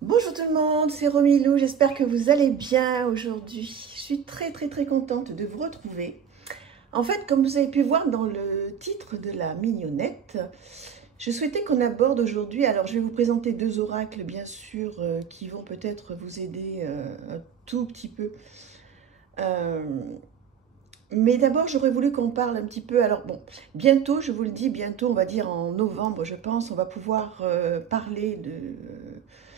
Bonjour tout le monde, c'est Romilou, j'espère que vous allez bien aujourd'hui. Je suis très contente de vous retrouver. En fait, comme vous avez pu voir dans le titre de la mignonnette, je souhaitais qu'on aborde aujourd'hui, alors je vais vous présenter deux oracles bien sûr qui vont peut-être vous aider un tout petit peu. Euh, mais d'abord j'aurais voulu qu'on parle un petit peu, alors bon, bientôt, je vous le dis, bientôt on va dire en novembre je pense, on va pouvoir parler de...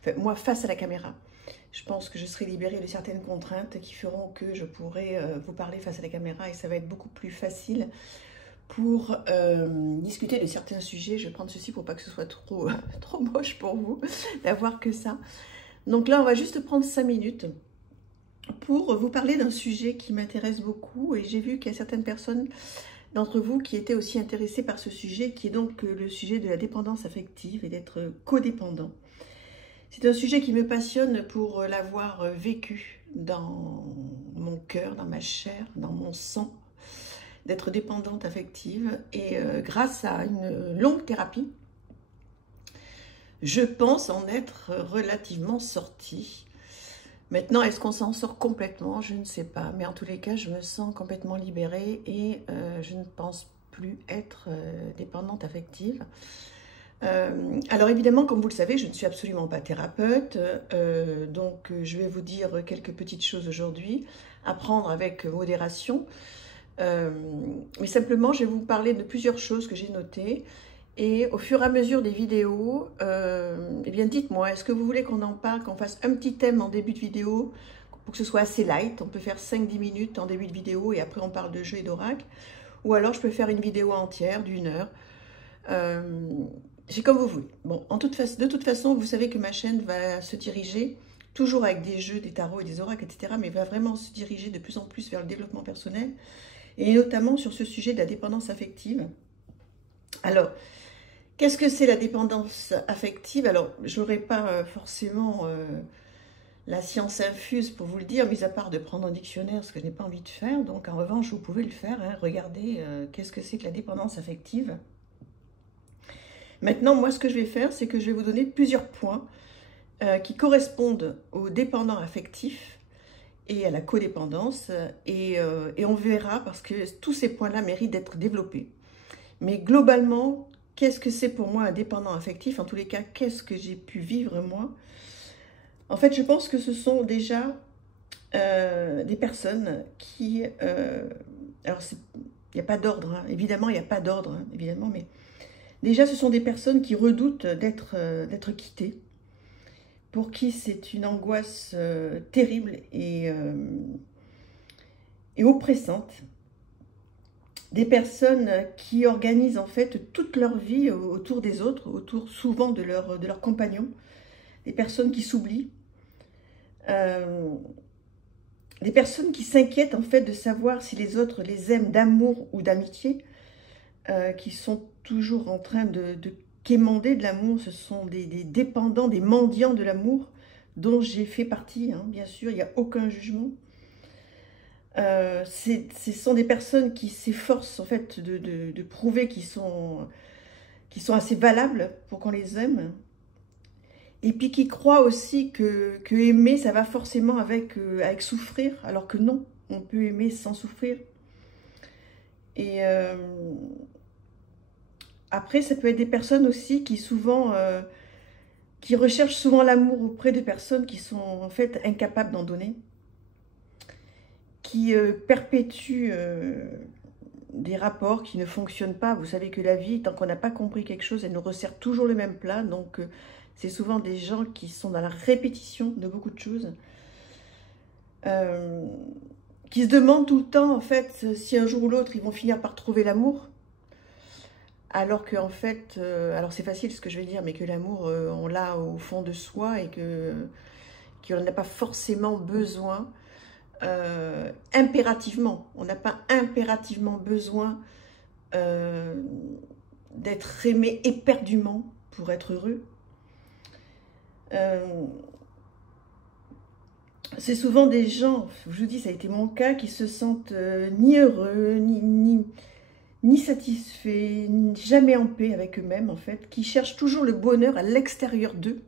enfin, moi face à la caméra. Je pense que je serai libérée de certaines contraintes qui feront que je pourrai vous parler face à la caméra et ça va être beaucoup plus facile pour discuter de certains sujets. Je vais prendre ceci pour pas que ce soit trop, trop moche pour vous d'avoir que ça. Donc là, on va juste prendre 5 minutes pour vous parler d'un sujet qui m'intéresse beaucoup et j'ai vu qu'il y a certaines personnes d'entre vous qui étaient aussi intéressées par ce sujet, qui est donc le sujet de la dépendance affective et d'être codépendant. C'est un sujet qui me passionne pour l'avoir vécu dans mon cœur, dans ma chair, dans mon sang, d'être dépendante affective. Et grâce à une longue thérapie, je pense en être relativement sortie. Maintenant, est-ce qu'on s'en sort complètement? Je ne sais pas. Mais en tous les cas, je me sens complètement libérée et je ne pense plus être dépendante affective. Alors évidemment, comme vous le savez, je ne suis absolument pas thérapeute, donc je vais vous dire quelques petites choses aujourd'hui, à prendre avec modération. Mais simplement, je vais vous parler de plusieurs choses que j'ai notées. Et au fur et à mesure des vidéos, eh bien dites-moi, est-ce que vous voulez qu'on en parle, qu'on fasse un petit thème en début de vidéo, pour que ce soit assez light, on peut faire 5-10 minutes en début de vidéo et après on parle de jeux et d'oracles, ou alors je peux faire une vidéo entière d'une heure. C'est comme vous voulez. Bon, de toute façon, vous savez que ma chaîne va se diriger, toujours avec des jeux, des tarots et des oracles, etc., mais va vraiment se diriger de plus en plus vers le développement personnel, et notamment sur ce sujet de la dépendance affective. Alors, qu'est-ce que c'est la dépendance affective? Alors, je n'aurai pas forcément la science infuse pour vous le dire, mis à part de prendre un dictionnaire, ce que je n'ai pas envie de faire. Donc, en revanche, vous pouvez le faire. Hein, regardez qu'est-ce que c'est que la dépendance affective. Maintenant, moi, ce que je vais faire, c'est que je vais vous donner plusieurs points qui correspondent aux dépendants affectifs et à la codépendance. Et on verra, parce que tous ces points-là méritent d'être développés. Mais globalement, qu'est-ce que c'est pour moi un dépendant affectif? En tous les cas, qu'est-ce que j'ai pu vivre, moi? En fait, je pense que ce sont déjà des personnes qui... alors, il n'y a pas d'ordre, hein. Évidemment, il n'y a pas d'ordre, hein, évidemment, mais... Déjà, ce sont des personnes qui redoutent d'être quittées, pour qui c'est une angoisse terrible et oppressante. Des personnes qui organisent en fait toute leur vie autour des autres, autour souvent de leurs compagnons. Des personnes qui s'oublient. Des personnes qui s'inquiètent en fait de savoir si les autres les aiment d'amour ou d'amitié. Qui sont toujours en train de quémander de l'amour. Ce sont des dépendants, des mendiants de l'amour, dont j'ai fait partie, hein, bien sûr, il n'y a aucun jugement. Ce sont des personnes qui s'efforcent en fait de prouver qu'ils sont assez valables pour qu'on les aime. Et puis qui croient aussi que aimer, ça va forcément avec souffrir, alors que non, on peut aimer sans souffrir. Et après, ça peut être des personnes aussi qui qui recherchent souvent l'amour auprès de personnes qui sont en fait incapables d'en donner, qui perpétuent des rapports qui ne fonctionnent pas. Vous savez que la vie, tant qu'on n'a pas compris quelque chose, elle nous resserre toujours le même plat. Donc, c'est souvent des gens qui sont dans la répétition de beaucoup de choses, qui se demandent tout le temps, en fait, si un jour ou l'autre, ils vont finir par trouver l'amour. Alors qu'en fait, alors c'est facile ce que je vais dire, mais que l'amour, on l'a au fond de soi et qu'on n'a pas forcément besoin, impérativement, on n'a pas impérativement besoin d'être aimé éperdument pour être heureux. C'est souvent des gens, je vous dis, ça a été mon cas, qui se sentent ni heureux, ni satisfaits, jamais en paix avec eux-mêmes, en fait, qui cherchent toujours le bonheur à l'extérieur d'eux.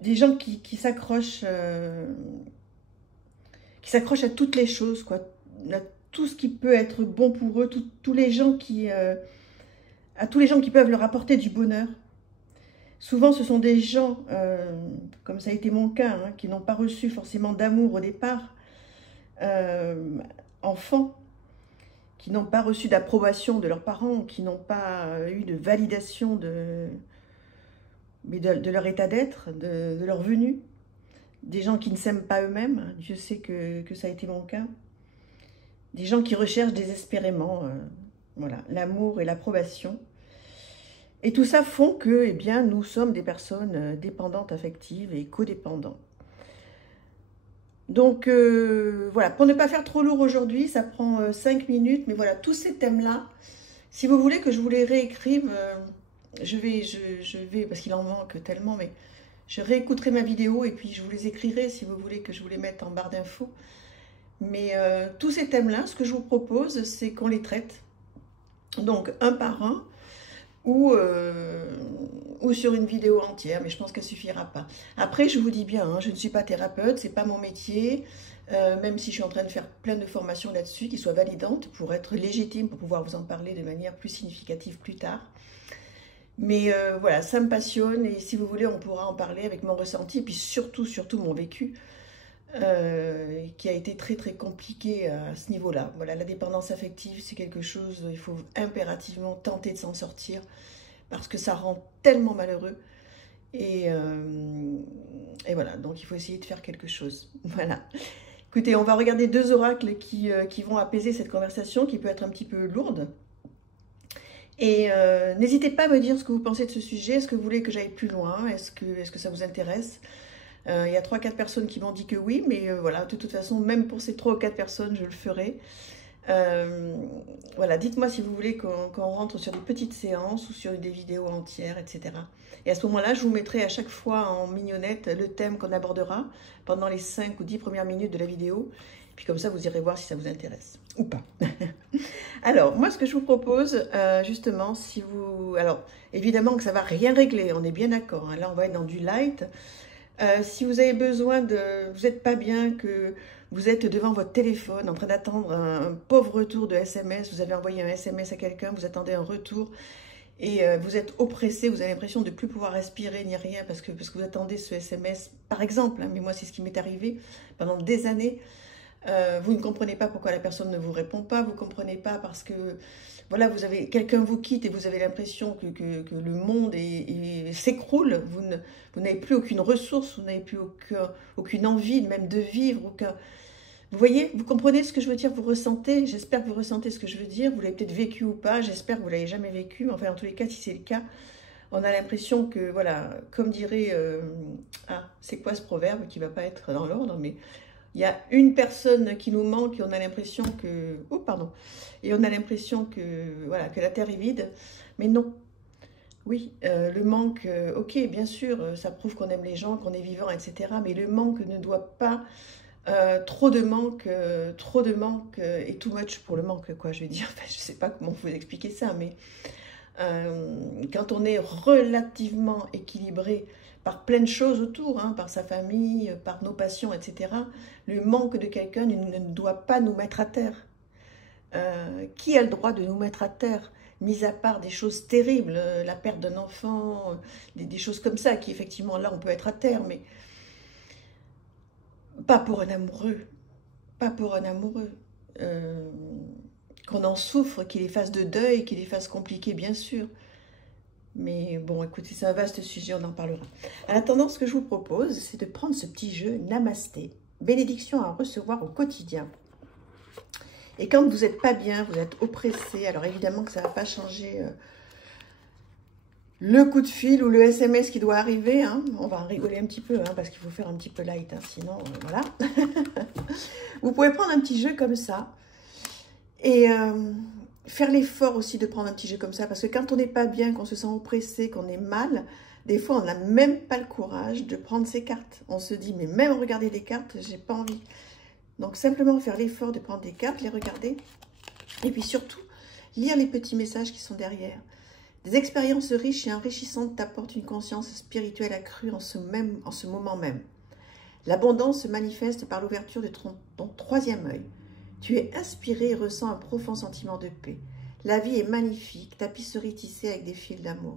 des gens qui s'accrochent à toutes les choses, quoi, à tout ce qui peut être bon pour eux, tous les gens à tous les gens qui peuvent leur apporter du bonheur. Souvent, ce sont des gens, comme ça a été mon cas, hein, qui n'ont pas reçu forcément d'amour au départ, enfants, qui n'ont pas reçu d'approbation de leurs parents, qui n'ont pas eu de validation de leur état d'être, de leur venue. Des gens qui ne s'aiment pas eux-mêmes, Dieu sait que ça a été mon cas. Des gens qui recherchent désespérément voilà, l'amour et l'approbation. Et tout ça font que eh bien, nous sommes des personnes dépendantes affectives et codépendantes. Donc voilà, pour ne pas faire trop lourd aujourd'hui, ça prend 5 minutes, mais voilà, tous ces thèmes-là, si vous voulez que je vous les réécrive, je vais, parce qu'il en manque tellement, mais je réécouterai ma vidéo et puis je vous les écrirai si vous voulez que je vous les mette en barre d'infos. Mais tous ces thèmes-là, ce que je vous propose, c'est qu'on les traite, donc un par un, ou sur une vidéo entière, mais je pense qu'elle ne suffira pas. Après, je vous dis bien, hein, je ne suis pas thérapeute, c'est pas mon métier, même si je suis en train de faire plein de formations là-dessus, qui soient validantes, pour être légitime, pour pouvoir vous en parler de manière plus significative plus tard. Mais voilà, ça me passionne, et si vous voulez, on pourra en parler avec mon ressenti, et puis surtout mon vécu, qui a été très très compliqué à ce niveau-là. Voilà, la dépendance affective, c'est quelque chose, il faut impérativement tenter de s'en sortir parce que ça rend tellement malheureux. Et voilà, donc il faut essayer de faire quelque chose. Voilà. Écoutez, on va regarder 2 oracles qui vont apaiser cette conversation qui peut être un petit peu lourde. Et n'hésitez pas à me dire ce que vous pensez de ce sujet. Est-ce que vous voulez que j'aille plus loin? Est-ce que ça vous intéresse? Il y a 3 ou 4 personnes qui m'ont dit que oui, mais voilà, de toute façon, même pour ces 3 ou 4 personnes, je le ferai. Voilà, dites-moi si vous voulez qu'on rentre sur des petites séances ou sur des vidéos entières, etc. Et à ce moment-là, je vous mettrai à chaque fois en mignonnette le thème qu'on abordera pendant les 5 ou 10 premières minutes de la vidéo. Puis comme ça, vous irez voir si ça vous intéresse ou pas. Alors, moi, ce que je vous propose, justement, si vous... Alors, évidemment que ça ne va rien régler, on est bien d'accord. Hein, là, on va être dans du light. Si vous avez besoin de... Vous n'êtes pas bien, que vous êtes devant votre téléphone en train d'attendre un pauvre retour de SMS, vous avez envoyé un SMS à quelqu'un, vous attendez un retour et vous êtes oppressé, vous avez l'impression de ne plus pouvoir respirer ni rien parce que vous attendez ce SMS, par exemple, hein, mais moi c'est ce qui m'est arrivé pendant des années. Vous ne comprenez pas pourquoi la personne ne vous répond pas, vous ne comprenez pas parce que voilà, quelqu'un vous quitte et vous avez l'impression que le monde s'écroule, vous n'avez plus aucune ressource, vous n'avez plus aucune envie même de vivre. Vous voyez, vous comprenez ce que je veux dire, vous ressentez, j'espère que vous ressentez ce que je veux dire, vous l'avez peut-être vécu ou pas, j'espère que vous ne l'avez jamais vécu, mais enfin en tous les cas, si c'est le cas, on a l'impression que, voilà, comme dirait, c'est quoi ce proverbe qui ne va pas être dans l'ordre, mais... Il y a une personne qui nous manque et on a l'impression que... Oh, pardon. Et on a l'impression que, voilà, que la terre est vide. Mais non. Oui, le manque, ok, bien sûr, ça prouve qu'on aime les gens, qu'on est vivant, etc. Mais le manque ne doit pas... trop de manque et too much pour le manque, quoi, je vais dire. Enfin, je ne sais pas comment vous expliquer ça, mais quand on est relativement équilibré par plein de choses autour, hein, par sa famille, par nos passions, etc., le manque de quelqu'un ne doit pas nous mettre à terre. Qui a le droit de nous mettre à terre, mis à part des choses terribles, la perte d'un enfant, des choses comme ça, qui effectivement, là, on peut être à terre, mais pas pour un amoureux, pas pour un amoureux. Qu'on en souffre, qu'il les fasse de deuil, qu'il les fasse compliquer, bien sûr. Mais bon, écoutez, c'est un vaste sujet, on en parlera. En attendant, ce que je vous propose, c'est de prendre ce petit jeu Namasté, bénédiction à recevoir au quotidien. Et quand vous n'êtes pas bien, vous êtes oppressé, alors évidemment que ça ne va pas changer le coup de fil ou le SMS qui doit arriver. Hein. On va en rigoler un petit peu, hein, parce qu'il faut faire un petit peu light, hein, sinon, voilà. Vous pouvez prendre un petit jeu comme ça et... faire l'effort aussi de prendre un petit jeu comme ça, parce que quand on n'est pas bien, qu'on se sent oppressé, qu'on est mal, des fois on n'a même pas le courage de prendre ses cartes. On se dit, mais même regarder des cartes, j'ai pas envie. Donc simplement faire l'effort de prendre des cartes, les regarder, et puis surtout lire les petits messages qui sont derrière. Des expériences riches et enrichissantes t'apportent une conscience spirituelle accrue en ce moment même. L'abondance se manifeste par l'ouverture de ton troisième œil. Tu es inspiré et ressens un profond sentiment de paix. La vie est magnifique, tapisserie tissée avec des fils d'amour.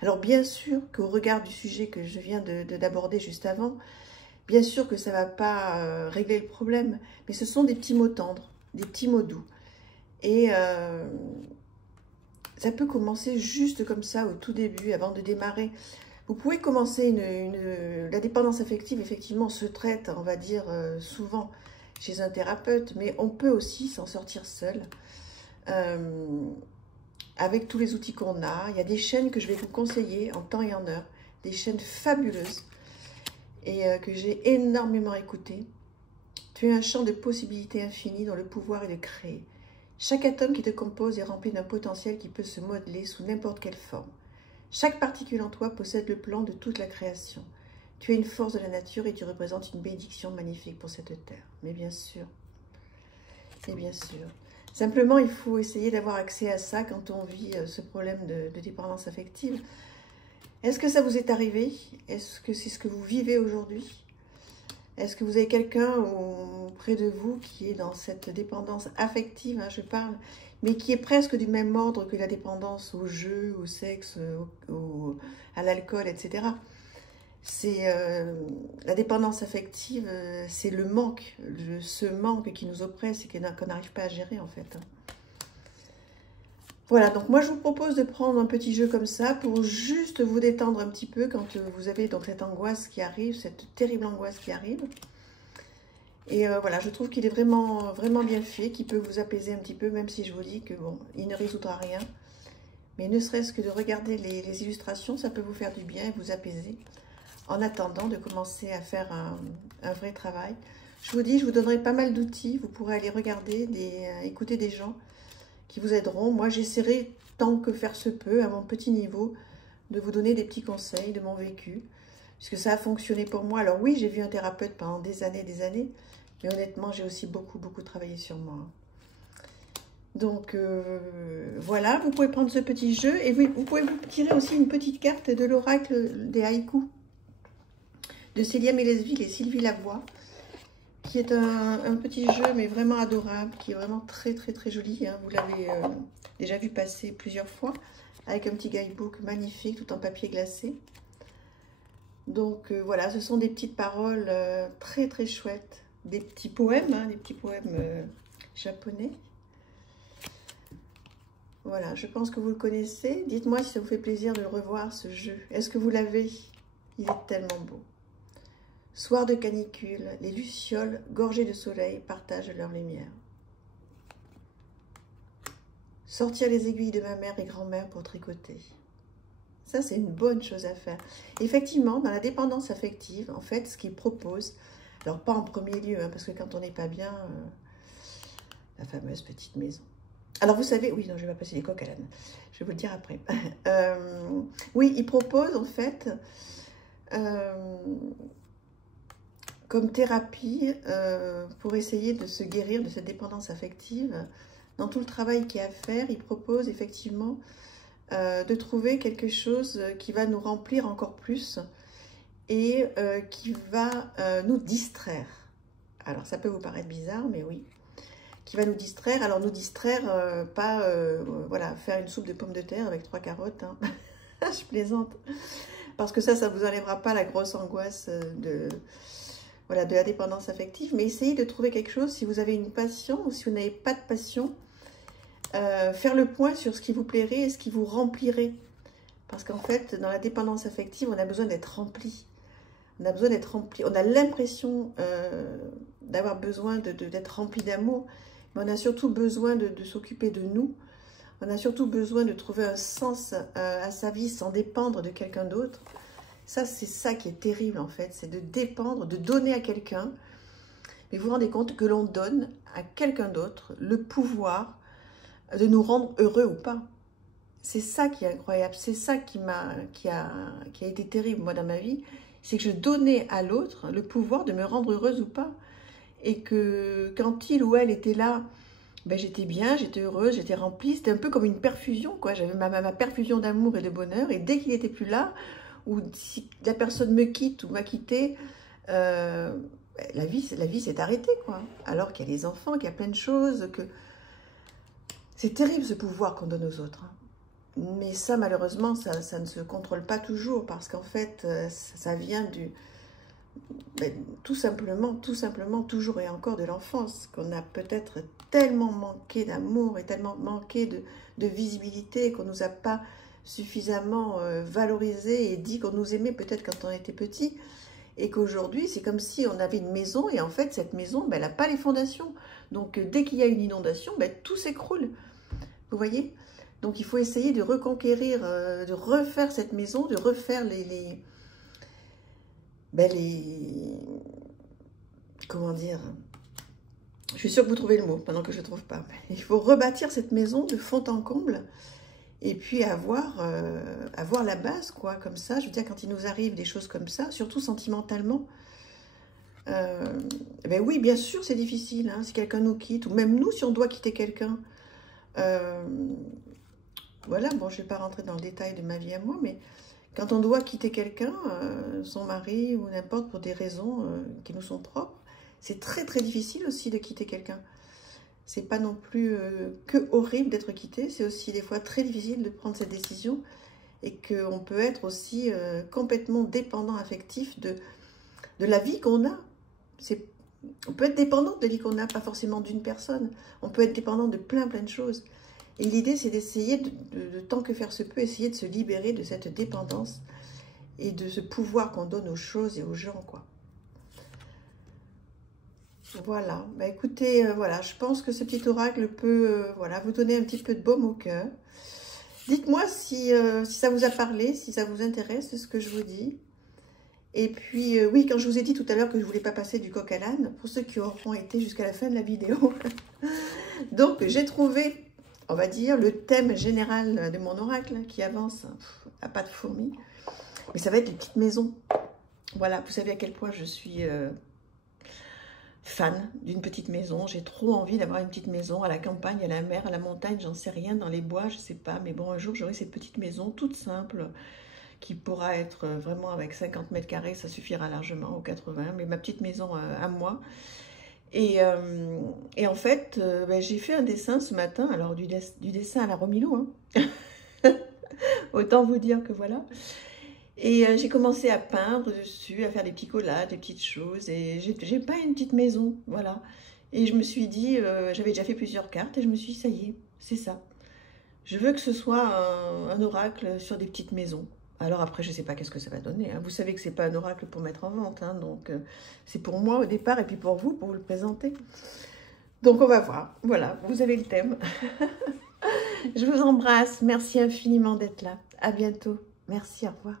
Alors bien sûr qu'au regard du sujet que je viens d'aborder juste avant, bien sûr que ça ne va pas régler le problème, mais ce sont des petits mots tendres, des petits mots doux. Et ça peut commencer juste comme ça, au tout début, avant de démarrer. Vous pouvez commencer la dépendance affective, effectivement, se traite, on va dire, souvent chez un thérapeute, mais on peut aussi s'en sortir seul, avec tous les outils qu'on a. Il y a des chaînes que je vais vous conseiller en temps et en heure, des chaînes fabuleuses, et que j'ai énormément écoutées. Tu es un champ de possibilités infinies dont le pouvoir est de créer. Chaque atome qui te compose est rempli d'un potentiel qui peut se modeler sous n'importe quelle forme. Chaque particule en toi possède le plan de toute la création. Tu es une force de la nature et tu représentes une bénédiction magnifique pour cette terre. Mais bien sûr, et bien sûr. Simplement, il faut essayer d'avoir accès à ça quand on vit ce problème de dépendance affective. Est-ce que ça vous est arrivé? Est-ce que c'est ce que vous vivez aujourd'hui? Est-ce que vous avez quelqu'un près de vous qui est dans cette dépendance affective, hein, je parle, mais qui est presque du même ordre que la dépendance au jeu, au sexe, à l'alcool, etc. C'est la dépendance affective, c'est le manque, ce manque qui nous oppresse et qu'on n'arrive pas à gérer en fait. Voilà, donc moi je vous propose de prendre un petit jeu comme ça pour juste vous détendre un petit peu quand vous avez donc cette angoisse qui arrive, cette terrible angoisse qui arrive. Et voilà, je trouve qu'il est vraiment, vraiment bien fait, qui peut vous apaiser un petit peu, même si je vous dis que bon, il ne résoudra rien. Mais ne serait-ce que de regarder les illustrations, ça peut vous faire du bien et vous apaiser. En attendant de commencer à faire un vrai travail. Je vous dis, je vous donnerai pas mal d'outils. Vous pourrez aller regarder, écouter des gens qui vous aideront. Moi, j'essaierai, tant que faire se peut, à mon petit niveau, de vous donner des petits conseils de mon vécu. Puisque ça a fonctionné pour moi. Alors oui, j'ai vu un thérapeute pendant des années. Mais honnêtement, j'ai aussi beaucoup, beaucoup travaillé sur moi. Donc, voilà, vous pouvez prendre ce petit jeu. Et vous pouvez vous tirer aussi une petite carte de l'oracle des haïkus de Célia Mélesville et Sylvie Lavoie, qui est un petit jeu, mais vraiment adorable, qui est vraiment très, très, très joli. Hein. Vous l'avez déjà vu passer plusieurs fois, avec un petit guidebook magnifique, tout en papier glacé. Donc, voilà, ce sont des petites paroles très, très chouettes. Des petits poèmes, hein, des petits poèmes japonais. Voilà, je pense que vous le connaissez. Dites-moi si ça vous fait plaisir de le revoir, ce jeu. Est-ce que vous l'avez? Il est tellement beau. Soir de canicule, les lucioles, gorgées de soleil, partagent leur lumière. Sortir les aiguilles de ma mère et grand-mère pour tricoter. Ça, c'est une bonne chose à faire. Effectivement, dans la dépendance affective, en fait, ce qu'ils proposent, alors pas en premier lieu, hein, parce que quand on n'est pas bien, la fameuse petite maison. Alors, vous savez, oui, non, je vais pas passer les coques à l'âne. Je vais vous le dire après. Oui, ils proposent, en fait, comme thérapie, pour essayer de se guérir de cette dépendance affective. Dans tout le travail qu'il y a à faire, ils proposent effectivement de trouver quelque chose qui va nous remplir encore plus et qui va nous distraire. Alors, ça peut vous paraître bizarre, mais oui. Qui va nous distraire. Alors, nous distraire, pas voilà, faire une soupe de pommes de terre avec 3 carottes. Hein. Je plaisante. Parce que ça ne vous enlèvera pas la grosse angoisse de la dépendance affective. Mais essayez de trouver quelque chose, si vous avez une passion ou si vous n'avez pas de passion, faire le point sur ce qui vous plairait et ce qui vous remplirait. Parce qu'en fait, dans la dépendance affective, on a besoin d'être rempli. On a besoin d'être rempli. On a l'impression d'avoir besoin d'être rempli d'amour. Mais on a surtout besoin de s'occuper de nous. On a surtout besoin de trouver un sens à sa vie sans dépendre de quelqu'un d'autre. Ça, c'est ça qui est terrible en fait. C'est de dépendre, de donner à quelqu'un. Mais vous vous rendez compte que l'on donne à quelqu'un d'autre le pouvoir de nous rendre heureux ou pas. C'est ça qui est incroyable. C'est ça qui a été terrible moi dans ma vie. C'est que je donnais à l'autre le pouvoir de me rendre heureuse ou pas. Et que quand il ou elle était là ben, j'étais bien, j'étais heureuse, j'étais remplie. C'était un peu comme une perfusion, quoi. J'avais ma perfusion d'amour et de bonheur. Et dès qu'il n'était plus là, ou si la personne me quitte ou m'a quitté, euh, la vie s'est arrêtée, quoi. Alors qu'il y a les enfants, qu'il y a plein de choses, que c'est terrible ce pouvoir qu'on donne aux autres, hein. Mais ça, malheureusement, ça ne se contrôle pas toujours parce qu'en fait, ça vient ben, tout simplement, toujours et encore de l'enfance, qu'on a peut-être tellement manqué d'amour et tellement manqué de visibilité qu'on ne nous a pas suffisamment valorisé et dit qu'on nous aimait peut-être quand on était petit. Et qu'aujourd'hui, c'est comme si on avait une maison et en fait, cette maison, ben, elle n'a pas les fondations. Donc, dès qu'il y a une inondation, ben, tout s'écroule. Vous voyez? Donc, il faut essayer de reconquérir, de refaire cette maison, de refaire ben, comment dire? Je suis sûre que vous trouvez le mot, pendant que je ne trouve pas. Il faut rebâtir cette maison de fond en comble et puis avoir la base, quoi, comme ça. Je veux dire, quand il nous arrive des choses comme ça, surtout sentimentalement, ben oui, bien sûr, c'est difficile, hein, si quelqu'un nous quitte, ou même nous, si on doit quitter quelqu'un. Voilà, bon, je ne vais pas rentrer dans le détail de ma vie à moi, mais quand on doit quitter quelqu'un, son mari ou n'importe, pour des raisons qui nous sont propres, c'est très très difficile aussi de quitter quelqu'un. C'est pas non plus que horrible d'être quitté, c'est aussi des fois très difficile de prendre cette décision et qu'on peut être aussi complètement dépendant affectif de la vie qu'on a. On peut être dépendant de la vie qu'on a, pas forcément d'une personne. On peut être dépendant de plein de choses. Et l'idée, c'est d'essayer, de tant que faire se peut, essayer de se libérer de cette dépendance et de ce pouvoir qu'on donne aux choses et aux gens, quoi. Voilà. Bah, écoutez, voilà, je pense que ce petit oracle peut voilà, vous donner un petit peu de baume au cœur. Dites-moi si ça vous a parlé, si ça vous intéresse, ce que je vous dis. Et puis, oui, quand je vous ai dit tout à l'heure que je ne voulais pas passer du coq à l'âne, pour ceux qui auront été jusqu'à la fin de la vidéo. Donc, j'ai trouvé, on va dire, le thème général de mon oracle qui avance à pas de fourmi. Mais ça va être les petites maisons. Voilà, vous savez à quel point je suis fan d'une petite maison. J'ai trop envie d'avoir une petite maison à la campagne, à la mer, à la montagne, j'en sais rien, dans les bois, je sais pas. Mais bon, un jour, j'aurai cette petite maison toute simple, qui pourra être vraiment avec 50 mètres carrés, ça suffira largement, ou 80, mais ma petite maison à moi. Et en fait, ben, j'ai fait un dessin ce matin, alors du dessin à la Romilou, hein. Autant vous dire que voilà. Et j'ai commencé à peindre dessus, à faire des petits collages, des petites choses, et j'ai peint une petite maison, voilà. Et je me suis dit, j'avais déjà fait plusieurs cartes, et je me suis dit, ça y est, c'est ça. Je veux que ce soit un oracle sur des petites maisons. Alors après, je ne sais pas qu'est-ce que ça va donner, hein. Vous savez que ce n'est pas un oracle pour mettre en vente, hein, donc c'est pour moi au départ et puis pour vous le présenter. Donc on va voir. Voilà, vous avez le thème. Je vous embrasse. Merci infiniment d'être là. À bientôt. Merci, au revoir.